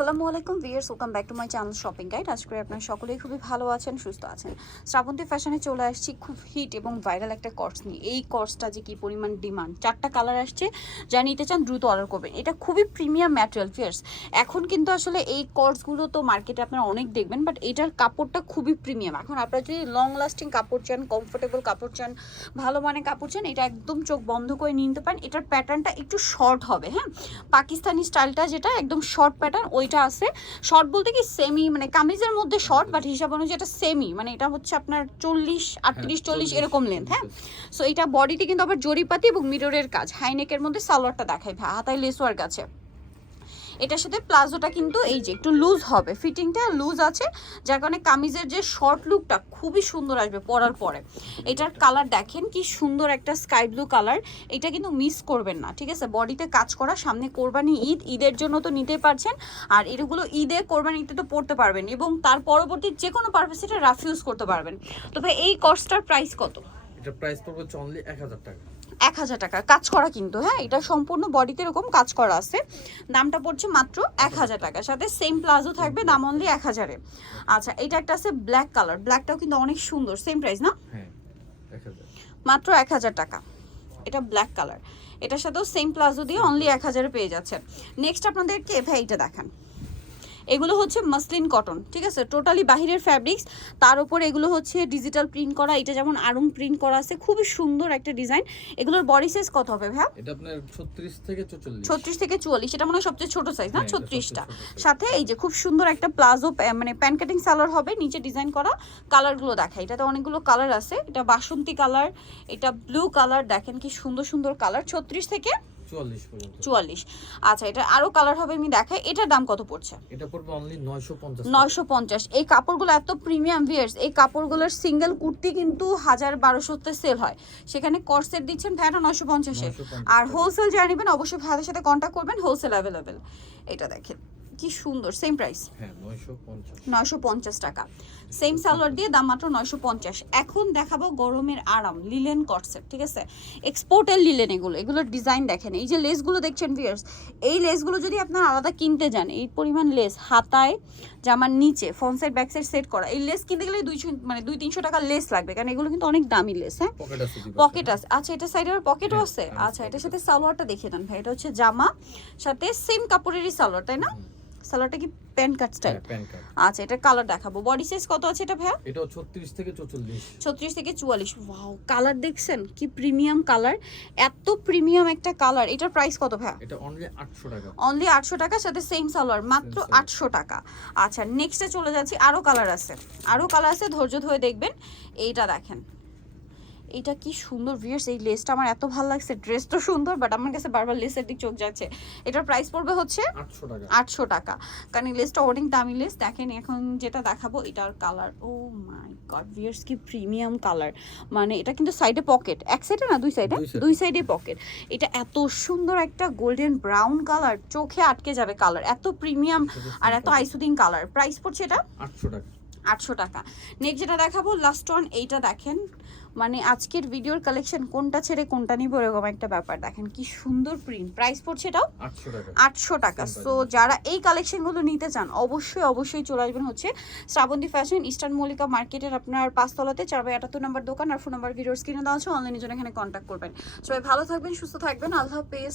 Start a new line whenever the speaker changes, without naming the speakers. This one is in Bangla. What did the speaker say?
আসসালামু আলাইকুম viewers welcome back to my channel shopping guide. আজ করে আপনারা সকলেই খুবই ভালো আছেন, সুস্থ আছেন। শ্রাবন্তী ফ্যাশনে চলে আসছি খুব হিট এবং ভাইরাল একটা কোর্স নিয়ে। এই কর্সটা যে কি পরিমাণ ডিমান্ড চারটা কালার আসছে যা নিতে চান দ্রুত অর্ডার করবেন। এটা খুবই প্রিমিয়াম ম্যাটেরিয়াল ভিয়ার্স এখন কিন্তু আসলে এই কোর্সগুলো তো মার্কেটে আপনারা অনেক দেখবেন বাট এটার কাপড়টা খুবই প্রিমিয়াম এখন আপনারা যদি লং লাস্টিং কাপড় চান কমফোর্টেবল কাপড় চান, ভালো মানের কাপড় চান, এটা একদম চোখ বন্ধ করে নিতে পারেন। এটার প্যাটার্নটা একটু শর্ট হবে হ্যাঁ? পাকিস্তানি স্টাইলটা যেটা একদম শর্ট প্যাটার্ন ওইটা আছে শর্ট বলতে কি সেমি মানে কামিজের মধ্যে শর্ট বাট হিসাব অনুযায়ী এটা সেমি মানে এটা হচ্ছে আপনার চল্লিশ আটত্রিশ চল্লিশ এরকম লেন্থ হ্যাঁ? সো এটা বডিতে কিন্তু আবার জরিপাতি এবং মিররের কাজ হাইনেকের মধ্যে সালোয়ারটা দেখায় হাতায় লেসওয়ার কাছে এটার সাথে প্লাজোটা কিন্তু এই যে একটু লুজ হবে। ফিটিংটা লুজ আছে, যার কারণে কামিজের যে শর্ট লুকটা খুবই সুন্দর আসবে পরার পরে। এটার কালার দেখেন কি সুন্দর একটা স্কাই ব্লু কালার এটা কিন্তু মিস করবেন না, ঠিক আছে? বডিতে কাজ করা, সামনে কোরবানি ঈদ, ঈদের জন্য তো নিতে পারছেন, আর এগুলো ঈদে কোরবানিতে তো পড়তে পারবেন এবং তার পরবর্তী যে কোনো পারপাসে এটা রাফ ইউজ করতে পারবেন। তো ভাই, এই কস্টটার প্রাইস কত?
এটা প্রাইস পড়বে অনলি এক হাজার টাকা।
এক হাজার টাকা। কাজ করা কিন্তু হ্যাঁ? এটা সম্পূর্ণ বডিতে এরকম কাজ করা আছে। দামটা পড়ছে মাত্র এক হাজার টাকা। সাথে সেম প্লাজো থাকবে দাম অনলি এক হাজারে। আচ্ছা এটা একটা আছে ব্ল্যাক কালার ব্ল্যাকটাও কিন্তু অনেক সুন্দর। সেম প্রাইস না?
হ্যাঁ
মাত্র এক হাজার টাকা। এটা ব্ল্যাক কালার এটার সাথেও সেম প্লাজো দিয়ে অনলি এক হাজারে পেয়ে যাচ্ছেন। নেক্সট আপনাদেরকে ভাই এইটা দেখান। এগুলো হচ্ছে মাসলিন কটন ঠিক আছে? টোটালি বাহিরের ফ্যাব্রিক্স তার উপর এগুলো হচ্ছে ডিজিটাল প্রিন্ট করা এটা যেমন আরং প্রিন্ট করা আছে খুবই সুন্দর একটা ডিজাইন এগুলোর বডি সাইজ কত হবে ভাই
এটা আপনার ছত্রিশ থেকে চল্লিশ
ছত্রিশ থেকে চুয়াল্লিশ এটা মনে হয় সবচেয়ে ছোট সাইজ না?
হ্যাঁ, এটা
ছত্রিশটা।
সবচেয়ে ছোট size।
সাথে এই যে খুব সুন্দর একটা প্লাজো মানে প্যান কাটিং সালোয়ার হবে নিচে ডিজাইন করা কালারগুলো দেখায় এটাতে অনেকগুলো কালার আছে এটা বাসন্তী কালার এটা ব্লু কালার দেখেন কি সুন্দর সুন্দর কালার ছত্রিশ থেকে
চুয়াল্লিশ
আচ্ছা এটা আরও কালার হবে আমি দেখাই। এটার দাম কত পড়ছে?
এটা পড়বে অনলি নয়শো পঞ্চাশ
নয়শো পঞ্চাশ। এই কাপড়গুলো এত প্রিমিয়াম ভিয়ার্স এই কাপড়গুলোর সিঙ্গেল কুর্তি কিন্তু হাজার বারোশোতে সেল হয়। সেখানে কর্সেট দিচ্ছেন ভ্যাটা নয়শো পঞ্চাশে। আর হোলসেল যারা নেবেন অবশ্যই ভাইয়ের সাথে কন্ট্যাক্ট করবেন হোলসেল অ্যাভেলেবেল এটা দেখেন। কি সুন্দর সেম প্রাইস
হ্যাঁ নয়শো পঞ্চাশ।
নয়শো পঞ্চাশ টাকা। সেম সালোয়ার দিয়ে দাম মাত্র নয়শো পঞ্চাশ। এখন দেখাবো গরমের আরাম লিলেন কটসেট ঠিক আছে? এক্সপোর্টের লিলেন এগুলো এগুলোর ডিজাইন দেখেন। এই যে লেসগুলো দেখছেন ভিয়ার্স এই লেসগুলো যদি আপনার আলাদা কিনতে যান এই পরিমাণ লেস হাতায় জামার নিচে front side back side set করা এই লেস কিনতে গেলে দুইশো মানে দুই তিনশো টাকা লেস লাগবে কারণ এগুলো কিন্তু অনেক দামি লেস হ্যাঁ?
পকেট আছে
আচ্ছা এটা সাইডে পকেটও
হ্যাঁ,
আছে? আচ্ছা এটার সাথে সালোয়ারটা দেখিয়ে দেন ভাই এটা হচ্ছে জামা সাথে সেম কাপড়েরই সালোয়ার তাই না? সালোয়ারটা কি প্যান্ট কাট স্টাইল
হ্যাঁ,
আচ্ছা এটা কালার দেখাবো। বডি সাইজ কত আছে এটা ভাইয়া?
এটাও ছত্রিশ থেকে চৌচল্লিশ।
ছত্রিশ থেকে চুয়াল্লিশ। ওয়াও কালার দেখছেন? কি প্রিমিয়াম কালার। এত প্রিমিয়াম একটা কালার। এটার প্রাইস কত ভাইয়া?
এটা অনলি আটশো টাকা।
অনলি আটশো টাকার সাথে সেম সালোয়ার। মাত্র
Same সালোয়ার।
আটশো টাকা। আচ্ছা নেক্সটে চলে যাচ্ছি। আরও কালার আছে। আরও কালার আছে ধৈর্য ধরে দেখবেন। এইটা দেখেন। এটা কি সুন্দর ভিয়ার্স এই লেসটা আমার এত ভালো লাগছে। ড্রেস তো সুন্দর বাট আমার কাছে বারবার লেসের দিক চোখ যাচ্ছে। এটার প্রাইস পড়বে হচ্ছে
আটশো টাকা।
কারণ এই লেসটা অনেক দামি লেস দেখেন এখন যেটা দেখাবো এটার colour oh my god viewers কি প্রিমিয়াম কালার মানে এটা কিন্তু সাইডে পকেট এক সাইডে না দুই সাইডে
দুই
দুই সাইডে পকেট এটা এত সুন্দর একটা গোল্ডেন ব্রাউন কালার চোখে আটকে যাবে কালার এত প্রিমিয়াম আর এত আইসুদিন কালার প্রাইস পড়ছে এটা?
আটশো টাকা।
আটশো টাকা। নেক্সট যেটা দেখাবো লাস্ট ওয়ান এইটা দেখেন। মানে আজকের ভিডিওর কালেকশন কোনটা ছেড়ে কোনটা নিবো এরকম একটা ব্যাপার। দেখেন কি সুন্দর প্রিন্ট প্রাইস পড়ছে এটাও
আটশো টাকা।
সো যারা এই কালেকশনগুলো নিতে চান অবশ্যই অবশ্যই চলে আসবেন হচ্ছে শ্রাবন্তী ফ্যাশন ইস্টার্ন মল্লিকা মার্কেটের আপনার পাঁচতলাতে। চার বাই আটাত্তর নাম্বার দোকান আর ফোন নাম্বার ভিডিওর স্ক্রিনে দেওয়া আছে। অনলাইনের জন্য এখানে কন্ট্যাক্ট করবেন। সবাই ভালো থাকবেন সুস্থ থাকবেন। আল্লাহ হাফেজ।